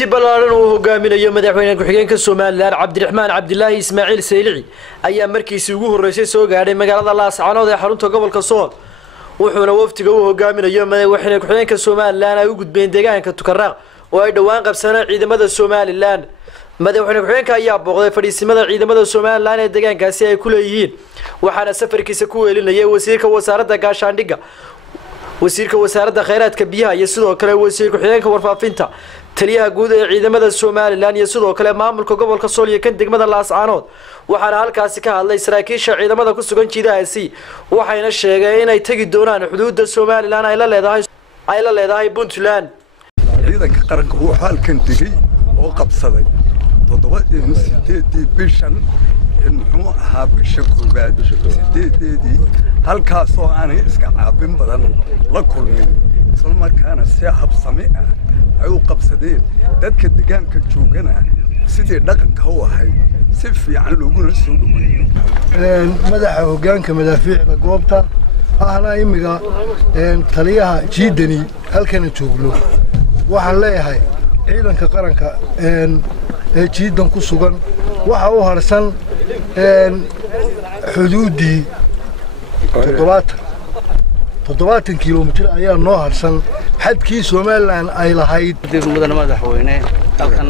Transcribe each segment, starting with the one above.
wafdi ballaaran oo hogaaminayo madaxweyne ku-xigeenka Soomaaliland Cabdiraxmaan Cabdilaahi Ismaaciil Saylici ayaa markiisii ugu horeysay soo gaaray magaalada Laascaanood ee xarunta gobolka Sool wuxuuna wafdiga uu hogaaminayo madaxweyne ku-xigeenka Soomaaliland ay u gudbeen deegaanka Tukaraq oo ay dhawaan qabsaneen ciidamada Soomaaliland madaxweyne ku-xigeenka ayaa booqday fadhiisimada ciidamada Soomaaliland ee deegaankaasi ay ku leeyihiin waxaana safarkiisa ku weelinayay wasiirka wasaaradda gaashaandhigga wasiirka wasaaradda kheyraadka biyaha iyo sidoo kale wasiirka ku-xigeenka warfaafinta taliyaha guud ee ciidamada Soomaaliland iyo sidoo kale maamulka gobolka Sool iyo kan degmada Laascaanood waxaana halkaasi ka hadlay saraakiisha ciidamada ku sugan jiidahaasi waxayna sheegeen inay tagi doonaan xuduudda Soomaaliland ay la leedahay Puntland ciidanka qaranka uu halkan digay oo qabsaday 7 bishan muxuu ahaa bisha koobaad 8 halkaas oo aan iska caabin badan la kulmin isla markaana si habsami ah ay u qabsadeen dadka deegaanka joogana sidii dhaqanka u ahayd si fiican looguna soo dhaweeyay madaxa hoggaanka madaafiicda goobta ahna imiga taliyaha jiidani halkan joogno waxaan leeyahay ciidanka qaranka ee jiidan ku sugan waxa uu harsan xuduudii 7 kiiloomitir ayaa noo harsan xadkii Soomaaliland ay lahayd degmada madaxweyne halkan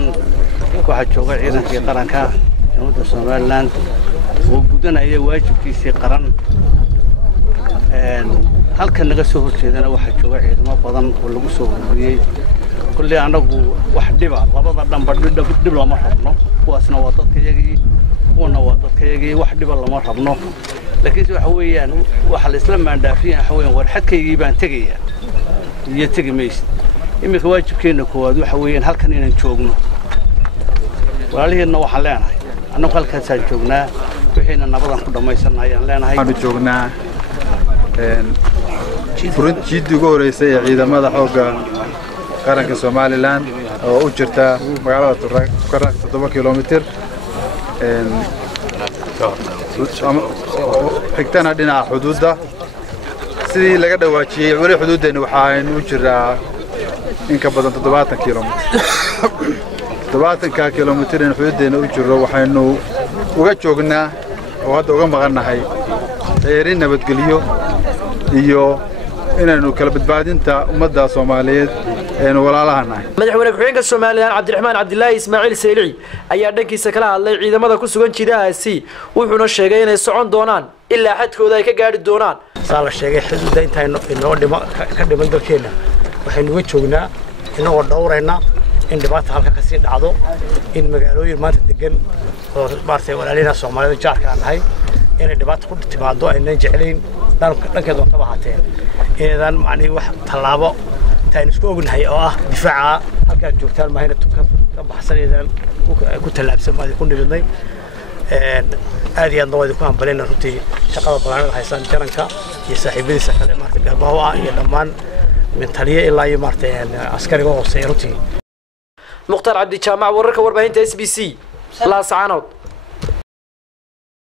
waxa jooga ciidankii qaranka dowladda Soomaaliland oo gudanaya waajibkiisa qaran halkan naga soo horjeedana waxa jooga ciidamo badan oo lagu soo ururiyay kulli anagu wax dhiba labada dhanba dib lama rabno kuwaasna waa dadkayagii wana waa dadkayagii wax dhiba lama rabno laakiin waxa weeyaan waxa la isla maandaafiyan waxa weeyaan war xadkaygii baan tagaya iyo tagi maysid imika waajibkeena koowaad waxa weeyaan halkan inaan joogno walaalihiina waxaan leenahay annagu halkaasaan joognaa wixiina nabadan ku dhamaysanay ayaan leenahay waxaan joognaa jiidii ugu horeysay ee ciidamada xoogga qaranka Soomaaliland oo u jirta magaalada Tukaraq 7 kiiloomitir xigtana dhinaca xuduudda sidii laga dhawaajiyay wali xuduudeena waxaanu u jiraa in ka badan 70 kiiloomitir 70 kiiloomitir in xuduudeena u jiro waxaanu uga joognaa oo hadda uga maqanahay xeerin nabadgelyo iyo inaanu kala badbaadinta ummadda Soomaaliyeed ee walaalahanahay madaxweyne ku-xigeenka Soomaaliland Cabdiraxmaan Cabdilaahi Ismaaciil Saylici ayaa dhankiisa kala hadlay ciidamada ku sugan jiidahaasi wuxuuna sheegay inay socon doonaan ilaa xadkooda ay ka gaari doonaan saala sheegay xuduudda inta inoo ka dhiman dalkeena waxaynu uga joognaa inagoo dhowrayna in dhibaato halka ka sii dhacdo in magaalooyin maanta degan oo maartay walaalina Soomaaliyeed jaarka ahay inay dhibaato ku timaado aynan jecelayn dhanka doontaba haateen inaan macnaheedu wax talaabo taan isku ognahay oo ah difaaca halka joogtaan maahina ka baxsanayaan ku talaabsan ma ku nibadnay aad iyo aad wadi ku hambaleyna runtii shaqada ballaaran haysan jaranka iyo saaxiibadiisa kale maartay garbaha iyo dhammaan min taliye ilaa iyo maartay askariga hooseeya runtii Mukhtaar Cabdi Jaamac wararka warbaahinta SBC Laascaanood